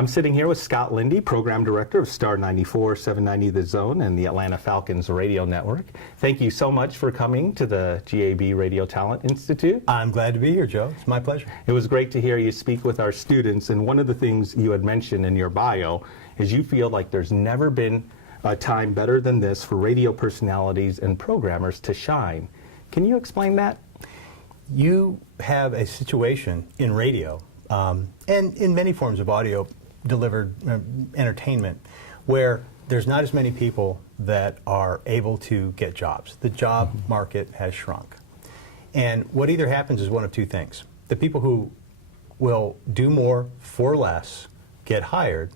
I'm sitting here with Scott Lindy, Program Director of Star 94, 790 The Zone, and the Atlanta Falcons Radio Network. Thank you so much for coming to the GAB Radio Talent Institute. I'm glad to be here, Joe. It's my pleasure. It was great to hear you speak with our students, and one of the things you had mentioned in your bio is you feel like there's never been a time better than this for radio personalities and programmers to shine. Can you explain that? You have a situation in radio, and in many forms of audio delivered entertainment, where there's not as many people that are able to get jobs. The job market has shrunk. And what either happens is one of two things. The people who will do more for less get hired,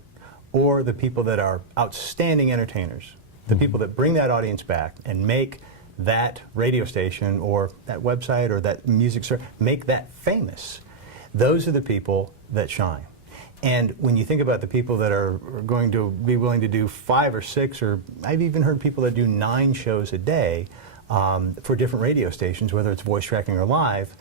or the people that are outstanding entertainers, the people that bring that audience back and make that radio station or that website or that music service, make that famous. Those are the people that shine. And when you think about the people that are going to be willing to do 5 or 6, or I've even heard people that do 9 shows a day for different radio stations, whether it's voice tracking or live,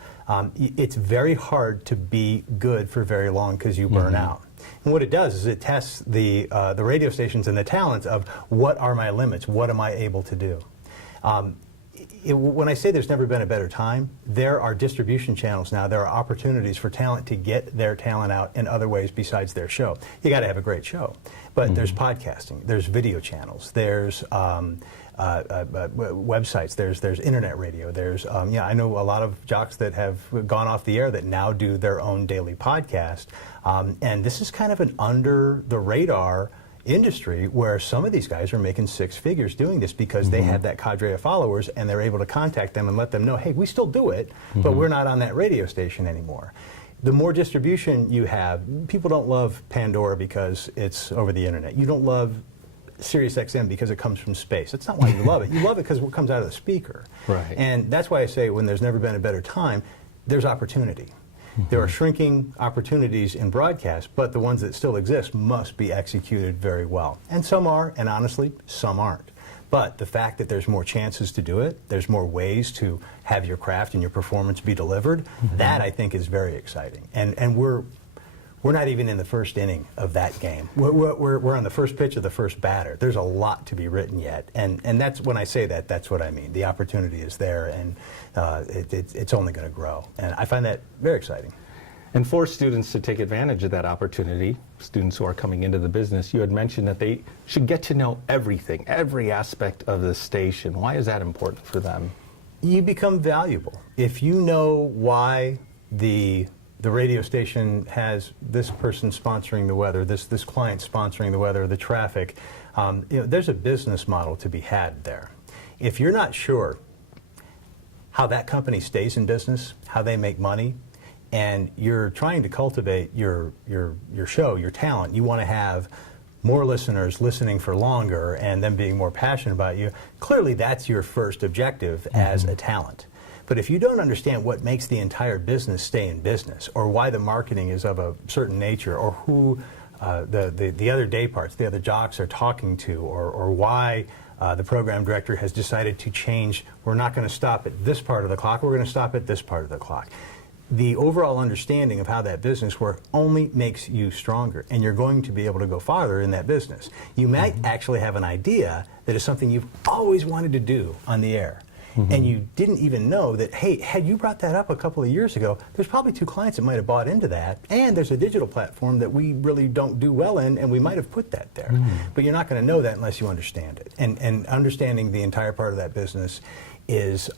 it's very hard to be good for very long because you burn out. And what it does is it tests the radio stations and the talents of what are my limits, what am I able to do. When I say there's never been a better time, there are distribution channels now. There are opportunities for talent to get their talent out in other ways besides their show. You got to have a great show, but there's podcasting, there's video channels, there's websites, there's internet radio, there's yeah, I know a lot of jocks that have gone off the air that now do their own daily podcast, and this is kind of an under the radar industry where some of these guys are making 6 figures doing this because they have that cadre of followers and they're able to contact them and let them know, hey, we still do it, but we're not on that radio station anymore. The more distribution you have, people don't love Pandora because it's over the internet. You don't love Sirius XM because it comes from space. That's not why you love it. You love it because it comes out of the speaker. Right. And that's why I say when there's never been a better time, there's opportunity. There are shrinking opportunities in broadcast, but the ones that still exist must be executed very well. And some are, and honestly, some aren't. But the fact that there's more chances to do it, there's more ways to have your craft and your performance be delivered, that I think is very exciting. And we're not even in the first inning of that game. We're on the first pitch of the first batter. There's a lot to be written yet, and that's when I say that, that's what I mean. The opportunity is there, and it's only going to grow, and I find that very exciting. And for students to take advantage of that opportunity, students who are coming into the business, you had mentioned that they should get to know everything, every aspect of the station. Why is that important for them? You become valuable. If you know why the radio station has this person sponsoring the weather, this client sponsoring the weather, the traffic, you know, there's a business model to be had there. If you're not sure how that company stays in business, how they make money, and you're trying to cultivate your show, your talent, you want to have more listeners listening for longer and them being more passionate about you, clearly that's your first objective as a talent. But if you don't understand what makes the entire business stay in business, or why the marketing is of a certain nature, or who the other day parts, the other jocks are talking to, or why the program director has decided to change, we're not going to stop at this part of the clock, we're going to stop at this part of the clock. The overall understanding of how that business works only makes you stronger, and you're going to be able to go farther in that business. You might actually have an idea that is something you've always wanted to do on the air. And you didn't even know that, hey, had you brought that up a couple of years ago, there's probably 2 clients that might have bought into that, and there's a digital platform that we really don't do well in, and we might have put that there. But you're not going to know that unless you understand it. And understanding the entire part of that business is,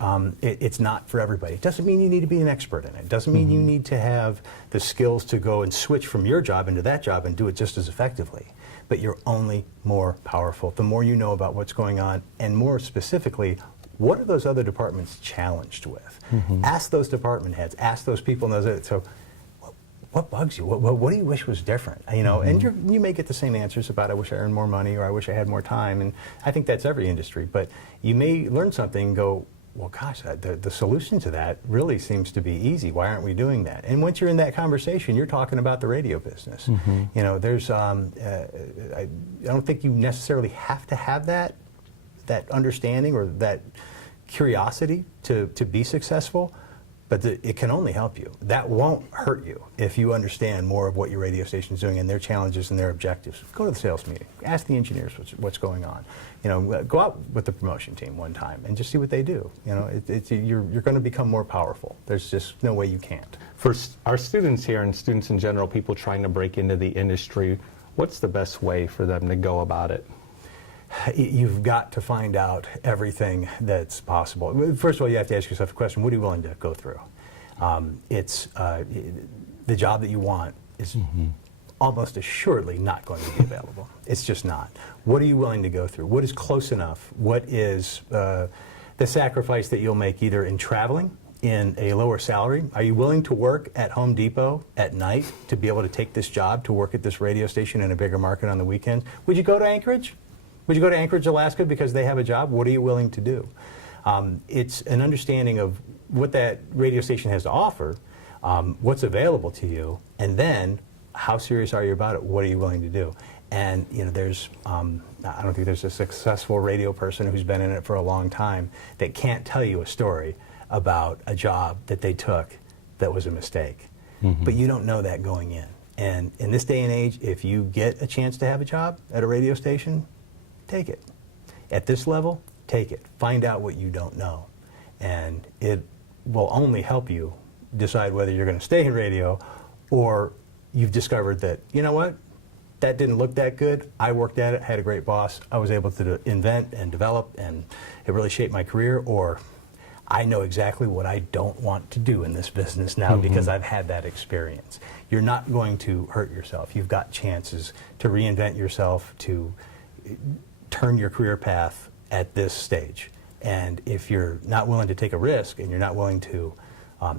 it's not for everybody. It doesn't mean you need to be an expert in it. It doesn't mean you need to have the skills to go and switch from your job into that job and do it just as effectively. But you're only more powerful the more you know about what's going on, and more specifically, what are those other departments challenged with? Ask those department heads, ask those people in those, so what bugs you? What do you wish was different? You know, and you may get the same answers about I wish I earned more money, or I wish I had more time, and I think that's every industry. But you may learn something and go, well, gosh, the solution to that really seems to be easy. Why aren't we doing that? And once you're in that conversation, you're talking about the radio business. You know, there's, I don't think you necessarily have to have that understanding or that curiosity to be successful, but it can only help you. That won't hurt you if you understand more of what your radio station is doing and their challenges and their objectives. Go to the sales meeting. Ask the engineers what's going on. You know, go out with the promotion team one time and just see what they do. You know, you're going to become more powerful. There's just no way you can't. For our students here and students in general, people trying to break into the industry, what's the best way for them to go about it? You've got to find out everything that's possible. First of all, you have to ask yourself a question: what are you willing to go through? The job that you want is almost assuredly not going to be available. It's just not. What are you willing to go through? What is close enough? What is the sacrifice that you'll make either in traveling, in a lower salary? Are you willing to work at Home Depot at night to be able to take this job, to work at this radio station in a bigger market on the weekends? Would you go to Anchorage? Would you go to Anchorage, Alaska because they have a job? What are you willing to do? It's an understanding of what that radio station has to offer, what's available to you, and then how serious are you about it? What are you willing to do? And you know, there's I don't think there's a successful radio person who's been in it for a long time that can't tell you a story about a job that they took that was a mistake. But you don't know that going in. And in this day and age, if you get a chance to have a job at a radio station, take it. At this level, take it. Find out what you don't know. And it will only help you decide whether you're going to stay in radio or you've discovered that, you know what, that didn't look that good. I worked at it, had a great boss. I was able to invent and develop, and it really shaped my career. Or I know exactly what I don't want to do in this business now because I've had that experience. You're not going to hurt yourself. You've got chances to reinvent yourself, to turn your career path at this stage. And if you're not willing to take a risk and you're not willing to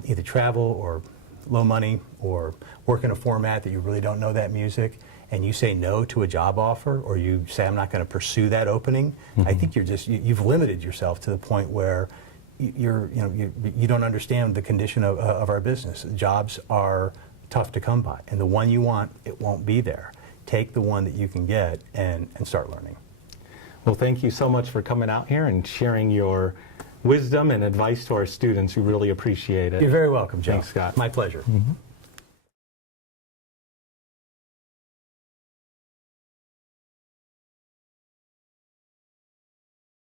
either travel or low money or work in a format that you really don't know that music, and you say no to a job offer, or you say I'm not going to pursue that opening, I think you've limited yourself to the point where you don't understand the condition of our business. Jobs are tough to come by, and the one you want, it won't be there. Take the one that you can get and start learning. Well, thank you so much for coming out here and sharing your wisdom and advice to our students. We really appreciate it. You're very welcome, Joe. Thanks, Scott. My pleasure.